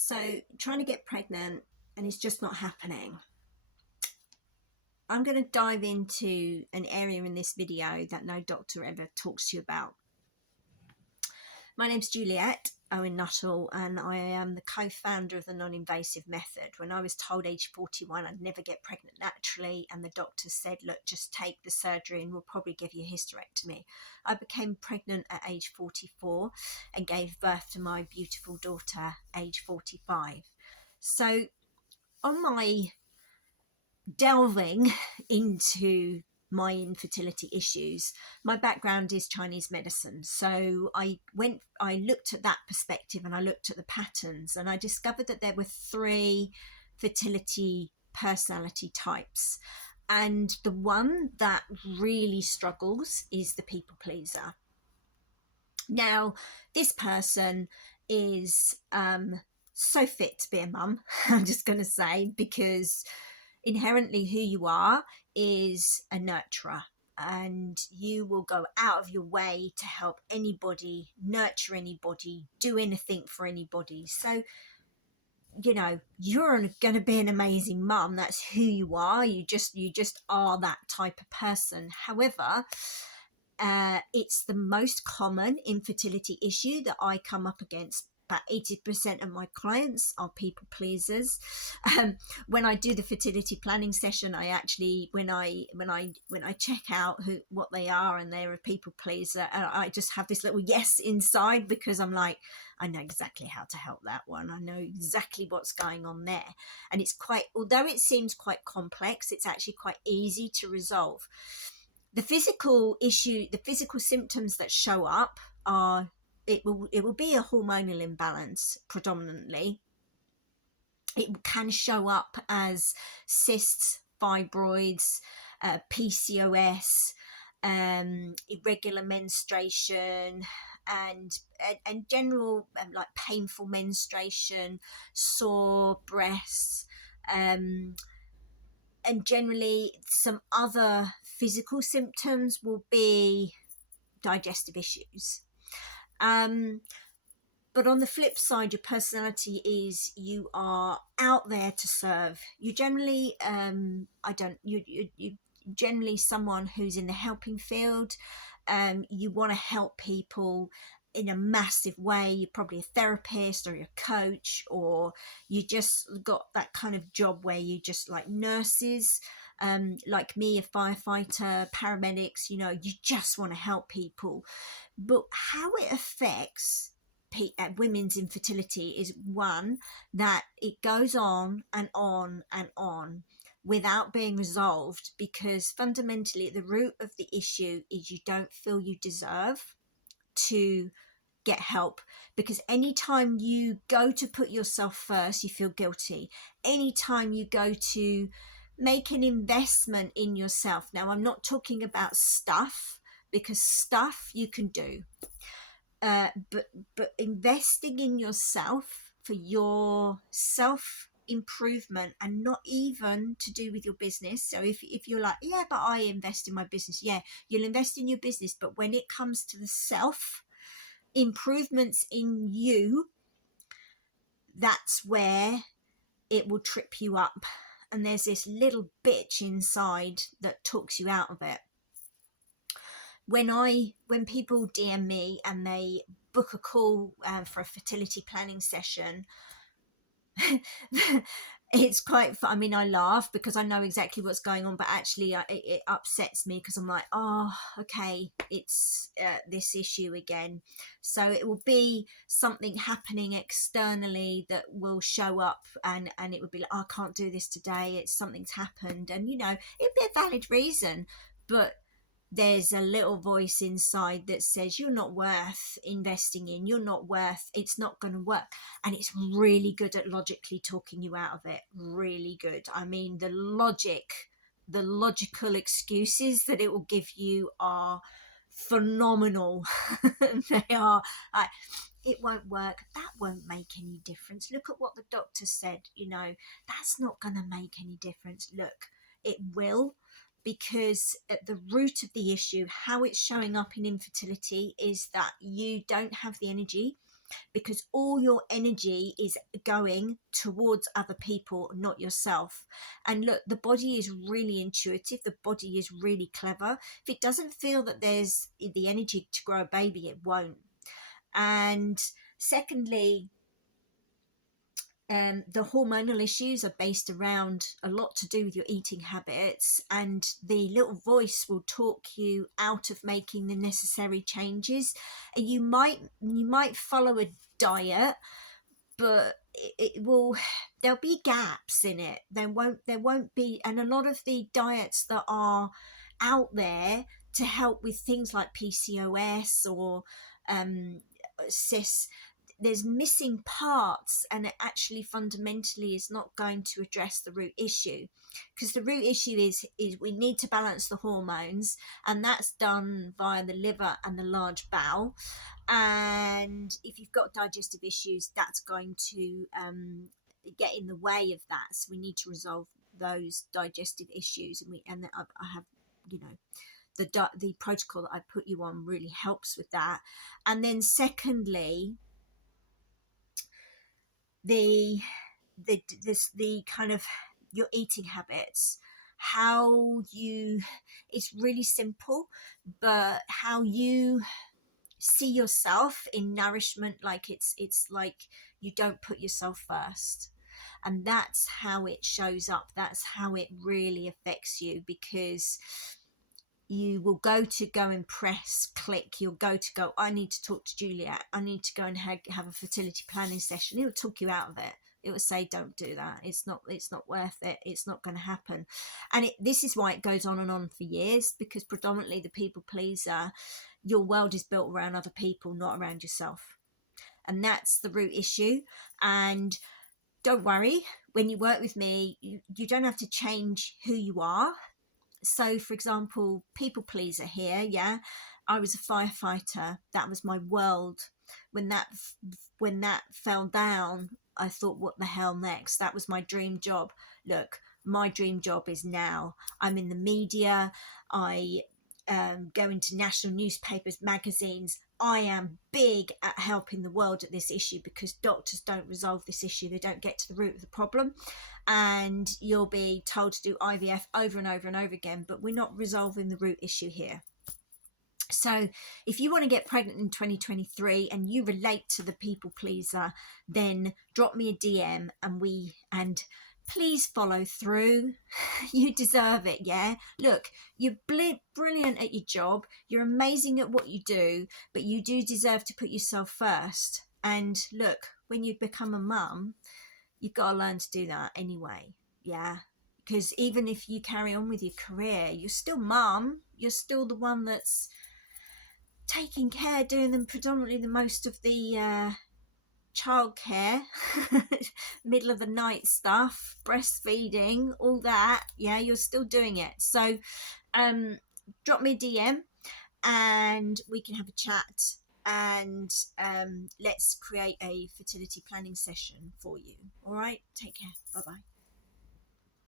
So trying to get pregnant and it's just not happening. I'm going to dive into an area in this video that no doctor ever talks to you about. My name's Juliet Owen Nuttall and I am the co-founder of the non-invasive method. When I was told age 41 I'd never get pregnant naturally, and the doctor said, look, just take the surgery and we'll probably give you a hysterectomy, I became pregnant at age 44 and gave birth to my beautiful daughter age 45. So on my delving into my infertility issues, my background is Chinese medicine. So I looked at that perspective and I looked at the patterns, and I discovered that there were 3 fertility personality types. And the one that really struggles is the people pleaser. Now, this person is so fit to be a mum, I'm just going to say, because inherently who you are is a nurturer, and you will go out of your way to help anybody, nurture anybody, do anything for anybody. So, you know, you're going to be an amazing mum. That's who you are. You just are that type of person. However, it's the most common infertility issue that I come up against. About 80% of my clients are people pleasers. When I do the fertility planning session, I actually, when I check out what they are, and they're a people pleaser, I just have this little yes inside, because I'm like, I know exactly how to help that one. I know exactly what's going on there. And it's quite, although it seems quite complex, it's actually quite easy to resolve. The physical issue, the physical symptoms that show up are, it will be a hormonal imbalance predominantly. It can show up as cysts, fibroids, PCOS, irregular menstruation, and general like painful menstruation, sore breasts, and generally some other physical symptoms will be digestive issues. But on the flip side, your personality is, you are out there to serve. You generally, you generally someone who's in the helping field. You want to help people in a massive way. You're probably a therapist or you're a coach, or you just got that kind of job where you just like nurses, like me, a firefighter, paramedics, you know, you just want to help people. But how it affects women's infertility is, one, that it goes on and on and on without being resolved, because fundamentally the root of the issue is you don't feel you deserve to get help. Because anytime you go to put yourself first, you feel guilty. Anytime you go to make an investment in yourself, now I'm not talking about stuff, because stuff you can do, but investing in yourself for your self improvement, and not even to do with your business. So if you're like, yeah, but I invest in my business, yeah, you'll invest in your business, but when it comes to the self improvements in you, that's where it will trip you up, and there's this little bitch inside that talks you out of it. When people DM me and they book a call for a fertility planning session, it's quite fun. I mean, I laugh because I know exactly what's going on, but actually it upsets me, because I'm like, oh, okay, it's this issue again. So it will be something happening externally that will show up, and it would be like, oh, I can't do this today, it's something's happened, and you know, it'd be a valid reason, but there's a little voice inside that says you're not worth investing in, you're not worth, it's not going to work. And it's really good at logically talking you out of it, really good. I mean, the logical excuses that it will give you are phenomenal. They are like, it won't work, that won't make any difference, look at what the doctor said, you know, that's not going to make any difference. Look, it will. Because at the root of the issue, how it's showing up in infertility, is that you don't have the energy because all your energy is going towards other people, not yourself. And look, the body is really intuitive, the body is really clever. If it doesn't feel that there's the energy to grow a baby, it won't. And secondly, the hormonal issues are based around a lot to do with your eating habits, and the little voice will talk you out of making the necessary changes. And you might follow a diet, but it will, there'll be gaps in it. There won't be. And a lot of the diets that are out there to help with things like PCOS or cis, there's missing parts, and it actually fundamentally is not going to address the root issue, because the root issue is we need to balance the hormones, and that's done via the liver and the large bowel. And if you've got digestive issues, that's going to get in the way of that, so we need to resolve those digestive issues. And I have, you know, the protocol that I put you on really helps with that. And then secondly, the kind of your eating habits, how you, it's really simple, but how you see yourself in nourishment, like it's like you don't put yourself first. And that's how it shows up, that's how it really affects you, because you will go impress, click, you'll go, I need to talk to Juliet, I need to go and have a fertility planning session. It will talk you out of it. It will say, don't do that, it's not worth it, it's not going to happen. And this is why it goes on and on for years, because predominantly the people pleaser, your world is built around other people, not around yourself. And that's the root issue. And don't worry, when you work with me, you don't have to change who you are. So for example, people pleaser here, yeah, I was a firefighter, that was my world. When that fell down, I thought, what the hell next? That was my dream job. Look, my dream job is now. I'm in the media, I go into national newspapers, magazines. I am big at helping the world at this issue, because doctors don't resolve this issue, they don't get to the root of the problem. And you'll be told to do IVF over and over and over again, but we're not resolving the root issue here. So if you want to get pregnant in 2023 and you relate to the people pleaser, then drop me a DM and please follow through. You deserve it, yeah? Look, you're brilliant at your job, you're amazing at what you do, but you do deserve to put yourself first. And look, when you become a mum, you've got to learn to do that anyway, yeah? Because even if you carry on with your career, you're still mum, you're still the one that's taking care, doing them predominantly the most of the childcare, middle of the night stuff, breastfeeding, all that, yeah, you're still doing it. So drop me a DM and we can have a chat, and let's create a fertility planning session for you. All right, take care, bye bye.